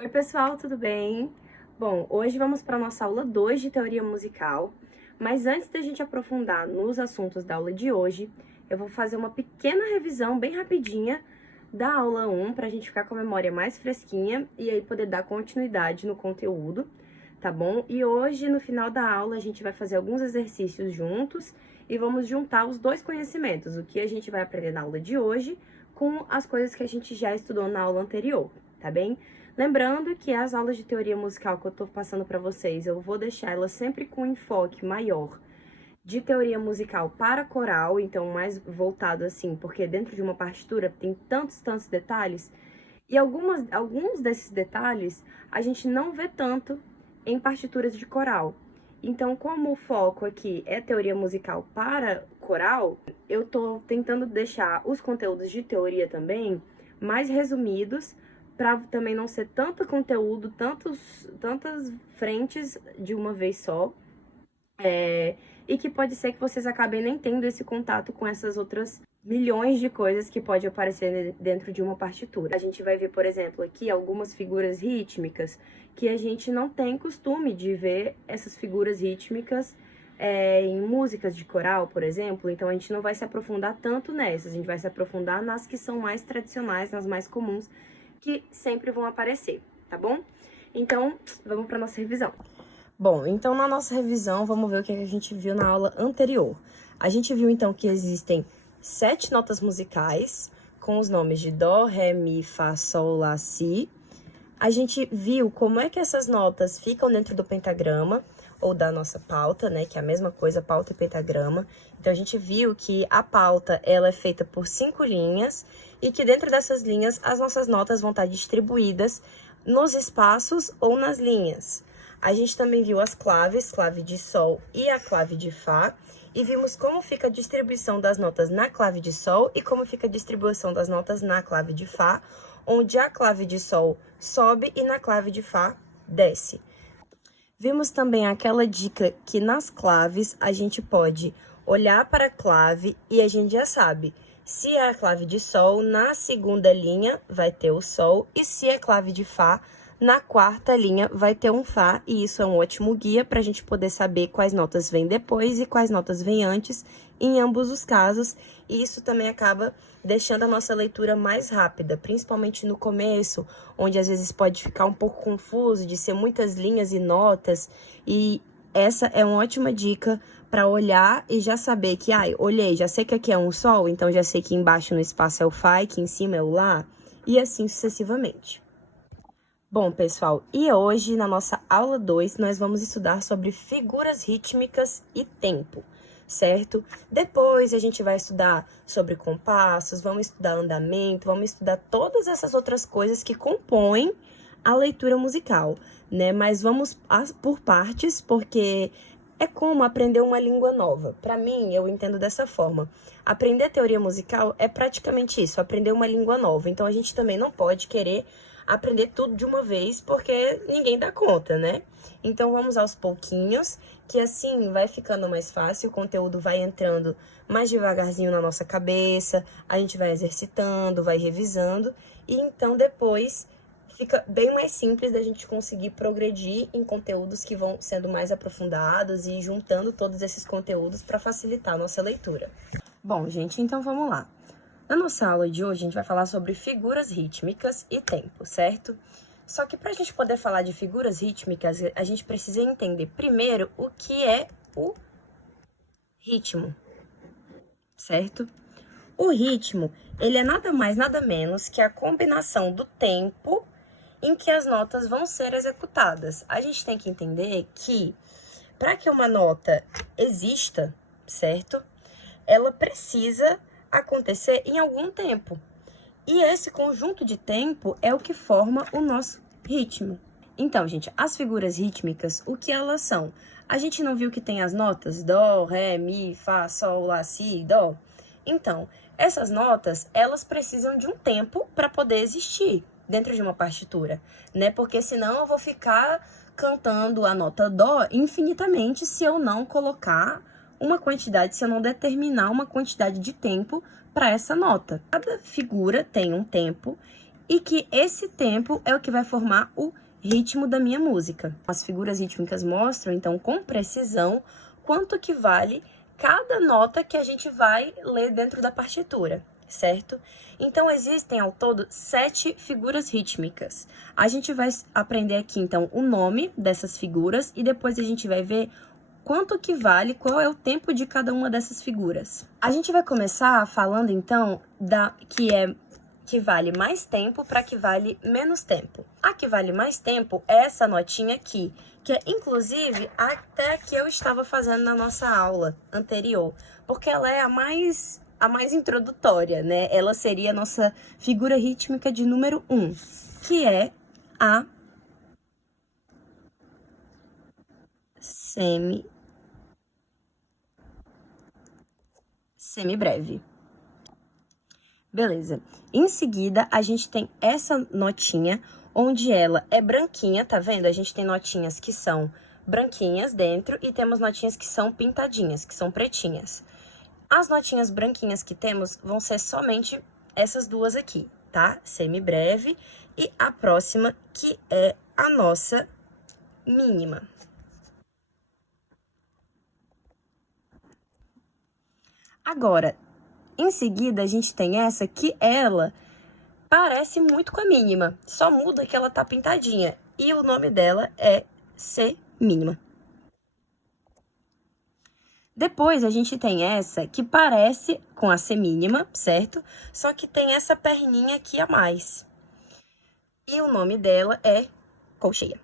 Oi, pessoal, tudo bem? Bom, hoje vamos para a nossa aula 2 de teoria musical, mas antes da gente aprofundar nos assuntos da aula de hoje, eu vou fazer uma pequena revisão bem rapidinha da aula 1 para a gente ficar com a memória mais fresquinha e aí poder dar continuidade no conteúdo, tá bom? E hoje, no final da aula, a gente vai fazer alguns exercícios juntos e vamos juntar os dois conhecimentos, o que a gente vai aprender na aula de hoje com as coisas que a gente já estudou na aula anterior, tá bem? Lembrando que as aulas de teoria musical que eu tô passando para vocês, eu vou deixar elas sempre com enfoque maior de teoria musical para coral, então mais voltado assim, porque dentro de uma partitura tem tantos detalhes, e alguns desses detalhes a gente não vê tanto em partituras de coral. Então, como o foco aqui é teoria musical para coral, eu tô tentando deixar os conteúdos de teoria também mais resumidos, para também não ser tanto conteúdo, tantas frentes de uma vez só. E que pode ser que vocês acabem nem tendo esse contato com essas outras milhões de coisas que pode aparecer dentro de uma partitura. A gente vai ver, por exemplo, aqui algumas figuras rítmicas que a gente não tem costume de ver essas figuras rítmicas em músicas de coral, por exemplo. Então a gente não vai se aprofundar tanto nessas, a gente vai se aprofundar nas que são mais tradicionais, nas mais comuns, que sempre vão aparecer, tá bom? Então, vamos para nossa revisão. Bom, então na nossa revisão, vamos ver o que a gente viu na aula anterior. A gente viu, então, que existem 7 notas musicais, com os nomes de Dó, Ré, Mi, Fá, Sol, Lá, Si. A gente viu como é que essas notas ficam dentro do pentagrama, ou da nossa pauta, né, que é a mesma coisa, pauta e pentagrama. Então, a gente viu que a pauta, ela é feita por 5 linhas, e que dentro dessas linhas, as nossas notas vão estar distribuídas nos espaços ou nas linhas. A gente também viu as claves, clave de Sol e a clave de Fá, e vimos como fica a distribuição das notas na clave de Sol e como fica a distribuição das notas na clave de Fá, onde a clave de Sol sobe e na clave de Fá desce. Vimos também aquela dica que nas claves a gente pode olhar para a clave e a gente já sabe se é a clave de Sol, na segunda linha vai ter o Sol, e se é clave de Fá, na quarta linha vai ter um Fá, e isso é um ótimo guia para a gente poder saber quais notas vêm depois e quais notas vêm antes, em ambos os casos, e isso também acaba deixando a nossa leitura mais rápida, principalmente no começo, onde às vezes pode ficar um pouco confuso de ser muitas linhas e notas, e essa é uma ótima dica para olhar e já saber que, olhei, já sei que aqui é um Sol, então já sei que embaixo no espaço é o Fá e que em cima é o Lá, e assim sucessivamente. Bom, pessoal, e hoje, na nossa aula 2, nós vamos estudar sobre figuras rítmicas e tempo, certo? Depois a gente vai estudar sobre compassos, vamos estudar andamento, vamos estudar todas essas outras coisas que compõem a leitura musical, né? Mas vamos por partes, porque é como aprender uma língua nova. Para mim, eu entendo dessa forma. Aprender teoria musical é praticamente isso, aprender uma língua nova. Então, a gente também não pode querer aprender tudo de uma vez, porque ninguém dá conta, né? Então, vamos aos pouquinhos, que assim vai ficando mais fácil, o conteúdo vai entrando mais devagarzinho na nossa cabeça, a gente vai exercitando, vai revisando, e então depois fica bem mais simples da gente conseguir progredir em conteúdos que vão sendo mais aprofundados e juntando todos esses conteúdos para facilitar a nossa leitura. Bom, gente, então vamos lá. Na nossa aula de hoje, a gente vai falar sobre figuras rítmicas e tempo, certo? Só que para a gente poder falar de figuras rítmicas, a gente precisa entender primeiro o que é o ritmo, certo? O ritmo, ele é nada mais, nada menos que a combinação do tempo em que as notas vão ser executadas. A gente tem que entender que, para que uma nota exista, certo? Ela precisa acontecer em algum tempo. E esse conjunto de tempo é o que forma o nosso ritmo. Então, gente, as figuras rítmicas, o que elas são? A gente não viu que tem as notas Dó, Ré, Mi, Fá, Sol, Lá, Si, Dó? Então, essas notas, elas precisam de um tempo para poder existir dentro de uma partitura, né? Porque senão eu vou ficar cantando a nota Dó infinitamente se eu não colocar uma quantidade, se eu não determinar uma quantidade de tempo para essa nota. Cada figura tem um tempo e que esse tempo é o que vai formar o ritmo da minha música. As figuras rítmicas mostram, então, com precisão, quanto que vale cada nota que a gente vai ler dentro da partitura, certo? Então, existem ao todo 7 figuras rítmicas. A gente vai aprender aqui, então, o nome dessas figuras e depois a gente vai ver quanto que vale, qual é o tempo de cada uma dessas figuras. A gente vai começar falando, então, que vale mais tempo para que vale menos tempo. A que vale mais tempo é essa notinha aqui, que é inclusive até a que eu estava fazendo na nossa aula anterior, porque ela é a mais introdutória, né? Ela seria a nossa figura rítmica de número 1, que é a semibreve. Beleza. Em seguida, a gente tem essa notinha, onde ela é branquinha, tá vendo? A gente tem notinhas que são branquinhas dentro e temos notinhas que são pintadinhas, que são pretinhas. As notinhas branquinhas que temos vão ser somente essas duas aqui, tá? Semibreve e a próxima, que é a nossa mínima. Agora, em seguida, a gente tem essa que ela parece muito com a mínima, só muda que ela tá pintadinha. E o nome dela é C mínima. Depois, a gente tem essa que parece com a C mínima, certo? Só que tem essa perninha aqui a mais. E o nome dela é colcheia.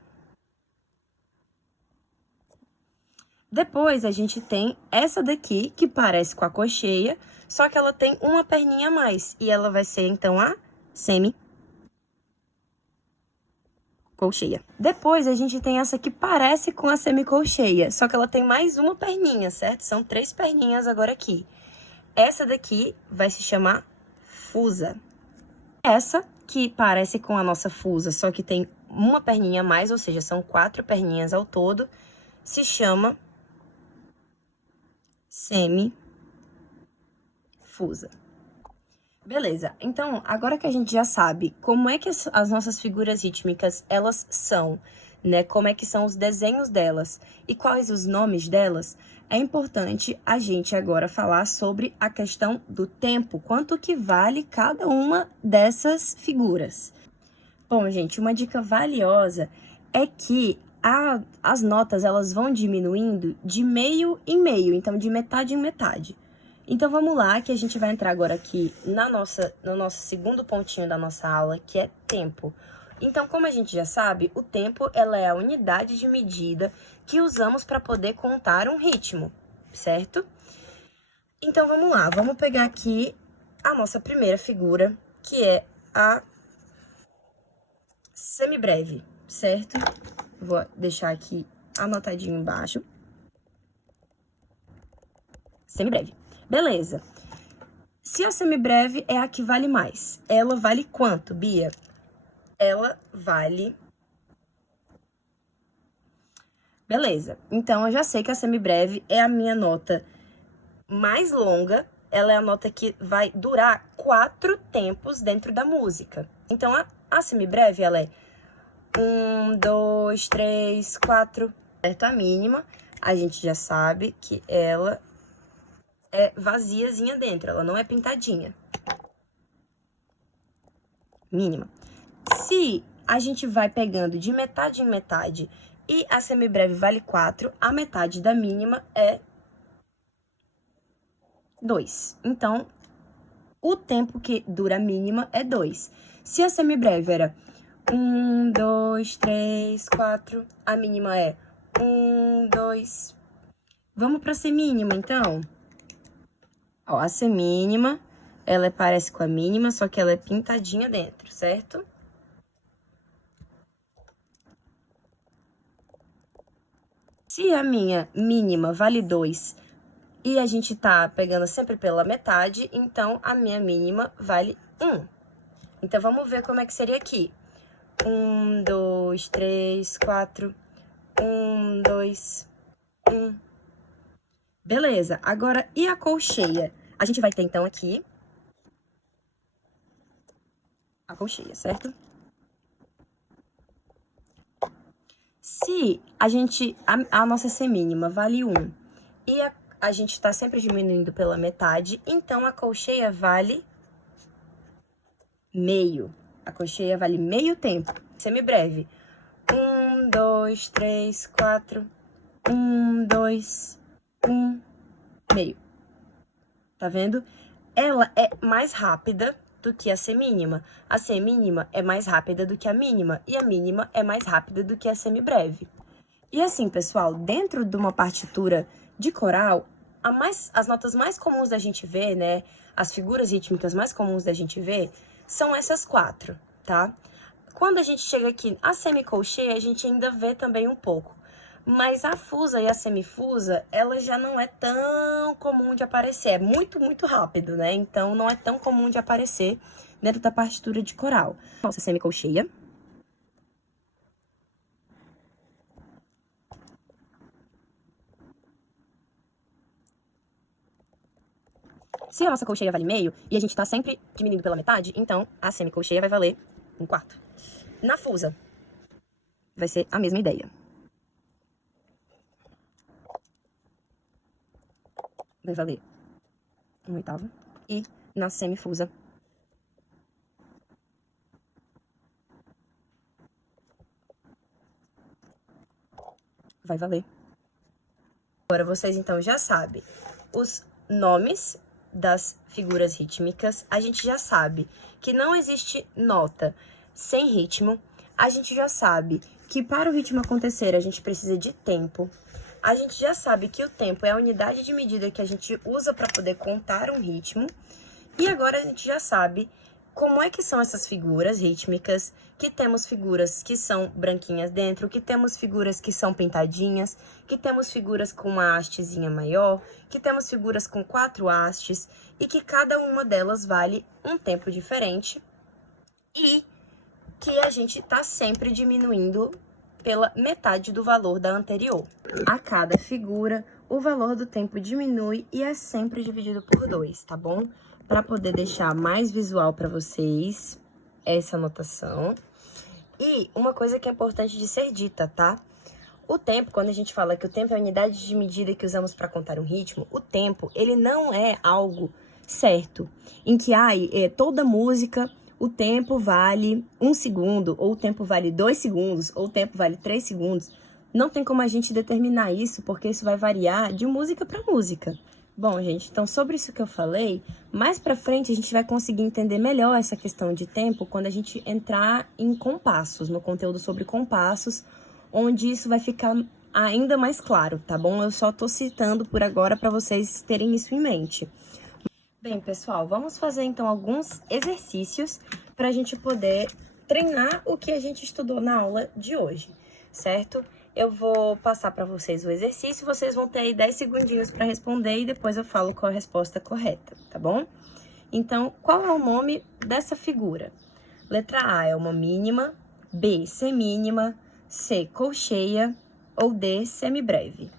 Depois, a gente tem essa daqui, que parece com a colcheia, só que ela tem uma perninha a mais. E ela vai ser, então, a semicolcheia. Depois, a gente tem essa que parece com a semicolcheia, só que ela tem mais uma perninha, certo? São 3 perninhas agora aqui. Essa daqui vai se chamar fusa. Essa, que parece com a nossa fusa, só que tem uma perninha a mais, ou seja, são 4 perninhas ao todo, se chama semifusa. Beleza, então, agora que a gente já sabe como é que as nossas figuras rítmicas, elas são, né? Como é que são os desenhos delas e quais os nomes delas, é importante a gente agora falar sobre a questão do tempo, quanto que vale cada uma dessas figuras. Bom, gente, uma dica valiosa é que as notas, elas vão diminuindo de meio em meio, então de metade em metade. Então, vamos lá, que a gente vai entrar agora aqui no nosso segundo pontinho da nossa aula, que é tempo. Então, como a gente já sabe, o tempo, ela é a unidade de medida que usamos para poder contar um ritmo, certo? Então, vamos lá, vamos pegar aqui a nossa primeira figura, que é a semibreve, certo? Vou deixar aqui anotadinho embaixo. Semibreve. Beleza. Se a semibreve é a que vale mais, ela vale quanto, Bia? Ela vale... Beleza. Então, eu já sei que a semibreve é a minha nota mais longa. Ela é a nota que vai durar 4 tempos dentro da música. Então, a semibreve, ela é 1, 2, 3, 4, certo? A mínima, a gente já sabe que ela é vaziazinha dentro, ela não é pintadinha. Mínima. Se a gente vai pegando de metade em metade e a semibreve vale 4, a metade da mínima é 2. Então, o tempo que dura a mínima é 2. Se a semibreve era 1, 2, 3, 4, a mínima é 1, 2. Vamos para a semínima, então. Ó, a semínima, ela parece com a mínima, só que ela é pintadinha dentro, certo? Se a minha mínima vale 2 e a gente tá pegando sempre pela metade, então a minha mínima vale 1. Então, vamos ver como é que seria aqui. 1, 2, 3, 4. 1, 2, 1. Beleza. Agora, e a colcheia? A gente vai ter, então, aqui a colcheia, certo? Se a nossa semínima vale 1 e a gente tá sempre diminuindo pela metade, então a colcheia vale meio. A colcheia vale meio tempo. Semibreve. 1, 2, 3, 4. 1, 2, 1, meio. Tá vendo? Ela é mais rápida do que a semínima. A semínima é mais rápida do que a mínima. E a mínima é mais rápida do que a semibreve. E assim, pessoal, dentro de uma partitura de coral, as notas mais comuns da gente ver, né? As figuras rítmicas mais comuns da gente ver são essas 4, tá? Quando a gente chega aqui a semicolcheia, a gente ainda vê também um pouco. Mas a fusa e a semifusa, ela já não é tão comum de aparecer. É muito, muito rápido, né? Então, não é tão comum de aparecer dentro da partitura de coral. Nossa semicolcheia. Se a nossa colcheia vale meio e a gente tá sempre diminuindo pela metade, então a semicolcheia vai valer 1/4. Na fusa, vai ser a mesma ideia. Vai valer 1/8. E na semifusa, vai valer. Agora vocês então já sabem os nomes das figuras rítmicas, a gente já sabe que não existe nota sem ritmo, a gente já sabe que para o ritmo acontecer a gente precisa de tempo, a gente já sabe que o tempo é a unidade de medida que a gente usa para poder contar um ritmo, e agora a gente já sabe como é que são essas figuras rítmicas, que temos figuras que são branquinhas dentro, que temos figuras que são pintadinhas, que temos figuras com uma hastezinha maior, que temos figuras com 4 hastes, e que cada uma delas vale um tempo diferente, e que a gente tá sempre diminuindo pela metade do valor da anterior. A cada figura, o valor do tempo diminui e é sempre dividido por 2, tá bom? Para poder deixar mais visual para vocês essa anotação. E uma coisa que é importante de ser dita, tá? O tempo, quando a gente fala que o tempo é a unidade de medida que usamos para contar um ritmo, o tempo, ele não é algo certo, em que toda música, o tempo vale 1 segundo, ou o tempo vale 2 segundos, ou o tempo vale 3 segundos. Não tem como a gente determinar isso, porque isso vai variar de música para música. Bom, gente, então sobre isso que eu falei, mais pra frente a gente vai conseguir entender melhor essa questão de tempo quando a gente entrar em compassos, no conteúdo sobre compassos, onde isso vai ficar ainda mais claro, tá bom? Eu só tô citando por agora para vocês terem isso em mente. Bem, pessoal, vamos fazer então alguns exercícios para a gente poder treinar o que a gente estudou na aula de hoje, certo? Eu vou passar para vocês o exercício, vocês vão ter aí 10 segundinhos para responder e depois eu falo qual a resposta correta, tá bom? Então, qual é o nome dessa figura? Letra A é uma mínima, B, semínima, C, colcheia ou D, semibreve?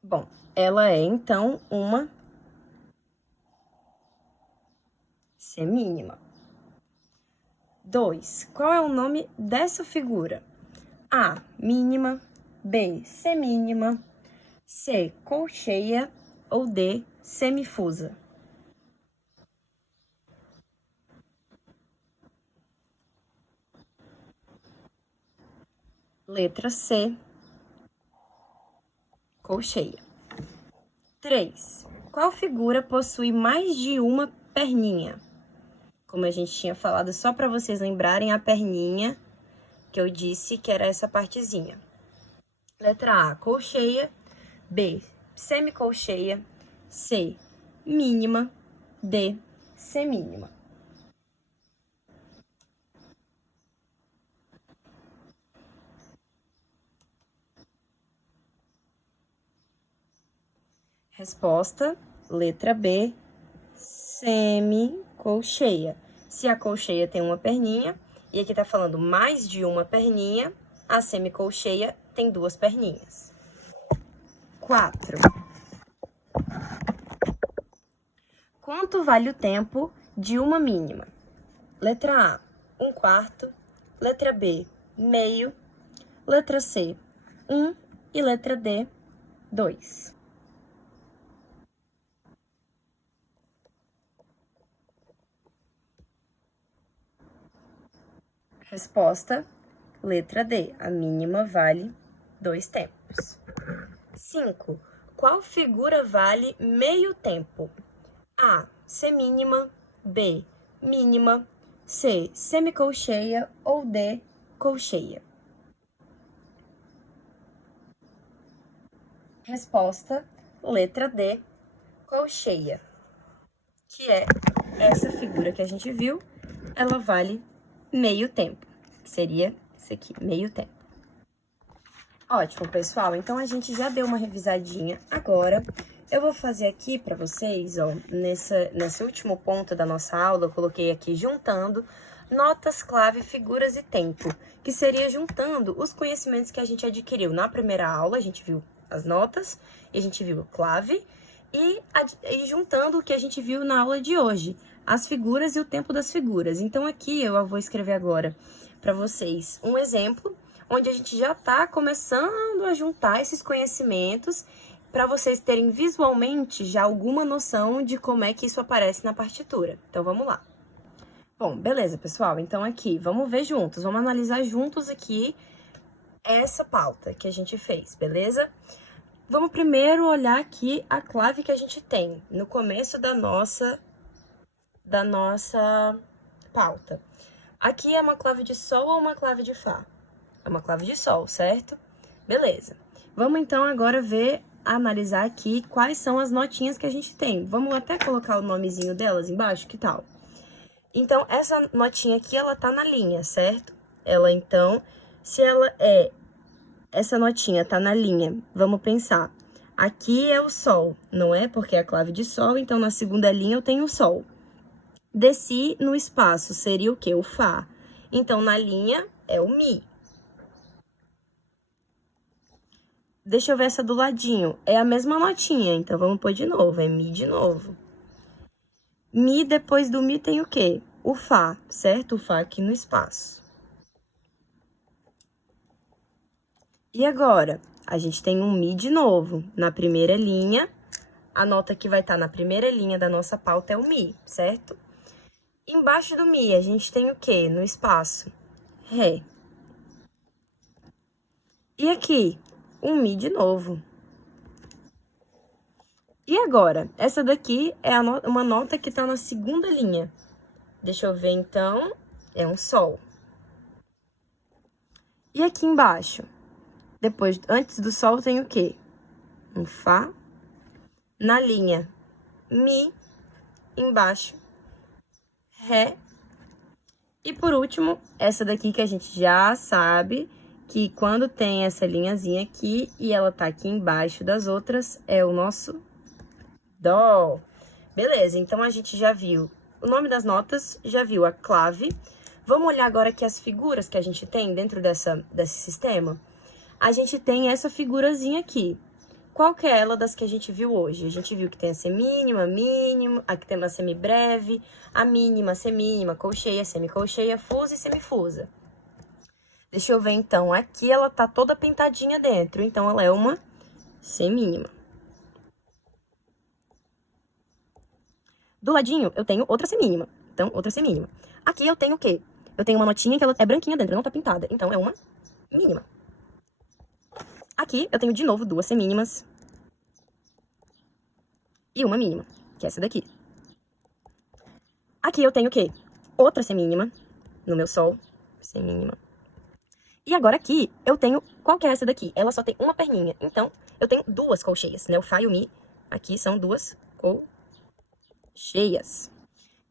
Bom, ela é então uma semínima. 2. Qual é o nome dessa figura? A, mínima, B, semínima, C, colcheia ou D, semifusa? Letra C, colcheia. 3. Qual figura possui mais de uma perninha? Como a gente tinha falado, só para vocês lembrarem a perninha que eu disse que era essa partezinha. Letra A, colcheia. B, semicolcheia. C, mínima. D, semínima. Resposta, letra B, semicolcheia. Se a colcheia tem uma perninha, e aqui tá falando mais de uma perninha, A semicolcheia tem duas perninhas. 4. Quanto vale o tempo de uma mínima? Letra A, 1/4. Letra B, meio. Letra C, 1. E letra D, 2. Resposta, letra D. A mínima vale 2 tempos. 5. Qual figura vale meio tempo? A, semínima. B, mínima. C, semicolcheia. Ou D, colcheia. Resposta, letra D, colcheia. Que é essa figura que a gente viu, ela vale meio tempo. Seria isso aqui, meio tempo. Ótimo, pessoal. Então, a gente já deu uma revisadinha. Agora, eu vou fazer aqui pra vocês, ó, nesse último ponto da nossa aula, eu coloquei aqui juntando notas, clave, figuras e tempo, que seria juntando os conhecimentos que a gente adquiriu. Na primeira aula, a gente viu as notas, e a gente viu clave, e juntando o que a gente viu na aula de hoje, as figuras e o tempo das figuras. Então, aqui eu vou escrever agora para vocês um exemplo, onde a gente já está começando a juntar esses conhecimentos para vocês terem visualmente já alguma noção de como é que isso aparece na partitura. Então, vamos lá. Bom, beleza, pessoal? Então, aqui, vamos ver juntos, vamos analisar juntos aqui essa pauta que a gente fez, beleza? Vamos primeiro olhar aqui a clave que a gente tem no começo da nossa pauta. Aqui é uma clave de sol ou uma clave de fá? É uma clave de sol, certo? Beleza. Vamos então agora analisar aqui quais são as notinhas que a gente tem. Vamos até colocar o nomezinho delas embaixo, que tal? Então, essa notinha aqui, ela tá na linha, certo? Ela, então, se ela essa notinha tá na linha, vamos pensar. Aqui é o sol, não é? Porque é a clave de sol, então na segunda linha eu tenho o sol. Desci no espaço, seria o quê? O fá. Então, na linha é o mi. Deixa eu ver essa do ladinho. É a mesma notinha, então vamos pôr de novo. É mi de novo. Mi, depois do mi tem o quê? O fá, certo? O fá aqui no espaço. E agora? A gente tem um mi de novo. Na primeira linha, a nota que vai estar na primeira linha da nossa pauta é o mi, certo? Embaixo do mi, a gente tem o quê? No espaço? Ré. E aqui? Um mi de novo. E agora? Essa daqui é uma nota que tá na segunda linha. Deixa eu ver, então. É um sol. E aqui embaixo? Antes do sol, tem o quê? Um fá. Na linha, mi. Embaixo, ré. E por último, essa daqui que a gente já sabe que quando tem essa linhazinha aqui e ela tá aqui embaixo das outras, é o nosso dó. Beleza, então a gente já viu o nome das notas, já viu a clave. Vamos olhar agora aqui as figuras que a gente tem dentro desse sistema. A gente tem essa figurazinha aqui. Qual que é ela das que a gente viu hoje? A gente viu que tem a semínima, mínima, aqui tem uma semibreve, a mínima, semínima, colcheia, semicolcheia, fusa e semifusa. Deixa eu ver, então, aqui ela tá toda pintadinha dentro, então ela é uma semínima. Do ladinho, eu tenho outra semínima, então, outra semínima. Aqui eu tenho o quê? Eu tenho uma notinha que ela é branquinha dentro, não tá pintada, então é uma mínima. Aqui eu tenho de novo duas semínimas e uma mínima, que é essa daqui. Aqui eu tenho o quê? Outra semínima no meu sol, semínima. E agora aqui eu tenho, qual que é essa daqui? Ela só tem uma perninha, então eu tenho duas colcheias, né? O fá e o mi, aqui são duas colcheias.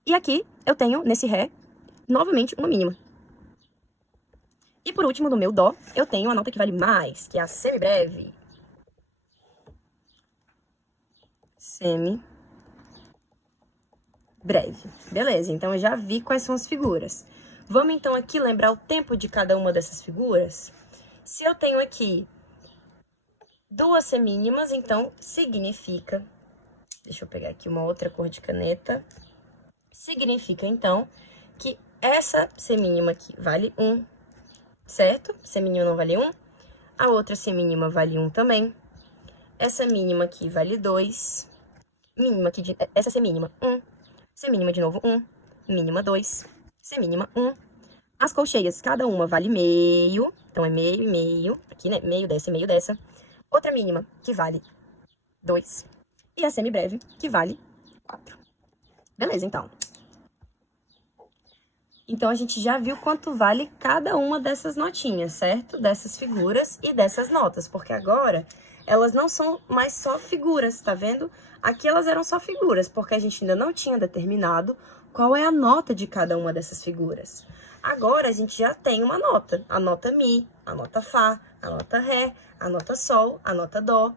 E aqui eu tenho, nesse ré, novamente uma mínima. E por último, no meu dó, eu tenho a nota que vale mais, que é a semibreve. Semibreve. Beleza, então eu já vi quais são as figuras. Vamos então aqui lembrar o tempo de cada uma dessas figuras? Se eu tenho aqui duas semínimas, então significa... Deixa eu pegar aqui uma outra cor de caneta. Significa, então, que essa semínima aqui vale 1, certo? Semínima não vale 1. A outra semínima vale 1 também. Essa mínima aqui vale 2. Mínima aqui essa semínima, 1. Semínima de novo, 1. Mínima, 2. Semínima, 1. As colcheias, cada uma vale meio. Então, é meio e meio. Aqui, né? Meio dessa e meio dessa. Outra mínima, que vale 2. E a semibreve, que vale 4. Beleza, então. Então, a gente já viu quanto vale cada uma dessas notinhas, certo? Dessas figuras e dessas notas. Porque agora, elas não são mais só figuras, tá vendo? Aqui elas eram só figuras, porque a gente ainda não tinha determinado qual é a nota de cada uma dessas figuras. Agora, a gente já tem uma nota. A nota Mi, a nota Fá, a nota Ré, a nota Sol, a nota Dó.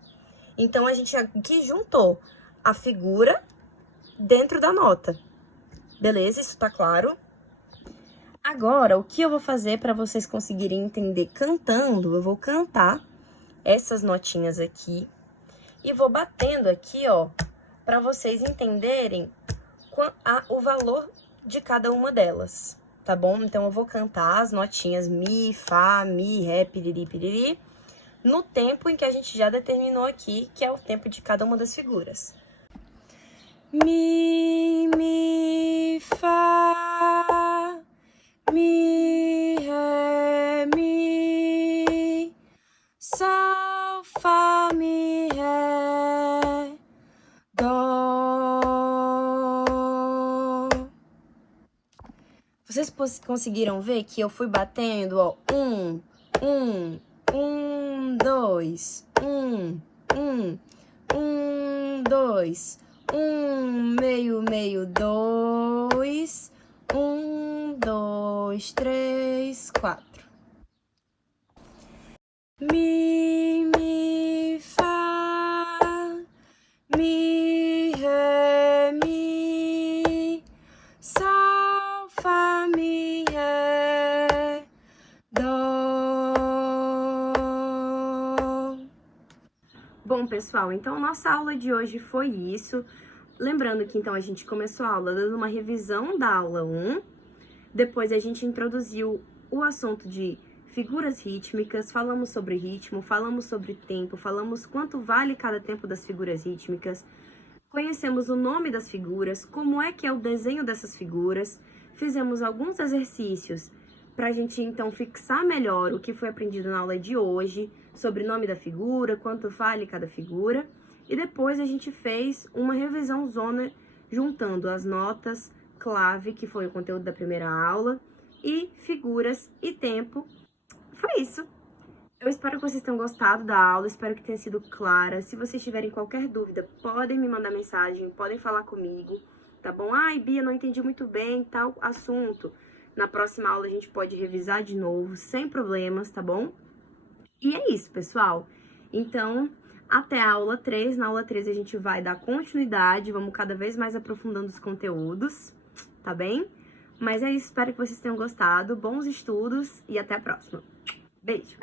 Então, a gente aqui juntou a figura dentro da nota. Beleza? Isso tá claro? Agora, o que eu vou fazer para vocês conseguirem entender cantando? Eu vou cantar essas notinhas aqui e vou batendo aqui, ó, para vocês entenderem o valor de cada uma delas, tá bom? Então, eu vou cantar as notinhas Mi, Fá, Mi, Ré, piriri, piriri, no tempo em que a gente já determinou aqui, que é o tempo de cada uma das figuras. Mi, Fá, Mi, Ré, Mi, Sol, Fá, Mi, Ré, Dó. Vocês conseguiram ver que eu fui batendo, ó, 1, 2, 2, meio, 2, 2, 3, 4. Mi, Fá, Mi, Ré, Mi, Sol, Fá, Mi, Ré, Dó. Bom, pessoal, então nossa aula de hoje foi isso. Lembrando que, então, a gente começou a aula dando uma revisão da aula 1. Depois, a gente introduziu o assunto de figuras rítmicas, falamos sobre ritmo, falamos sobre tempo, falamos quanto vale cada tempo das figuras rítmicas, conhecemos o nome das figuras, como é que é o desenho dessas figuras, fizemos alguns exercícios para a gente, então, fixar melhor o que foi aprendido na aula de hoje, sobre o nome da figura, quanto vale cada figura. E depois a gente fez uma revisão zona juntando as notas, clave, que foi o conteúdo da primeira aula, e figuras e tempo. Foi isso. Eu espero que vocês tenham gostado da aula, espero que tenha sido clara. Se vocês tiverem qualquer dúvida, podem me mandar mensagem, podem falar comigo, tá bom? Ai, Bia, não entendi muito bem tal assunto. Na próxima aula a gente pode revisar de novo, sem problemas, tá bom? E é isso, pessoal. Então, até a aula 3. Na aula 3 a gente vai dar continuidade, vamos cada vez mais aprofundando os conteúdos, tá bem? Mas é isso, espero que vocês tenham gostado. Bons estudos e até a próxima. Beijo!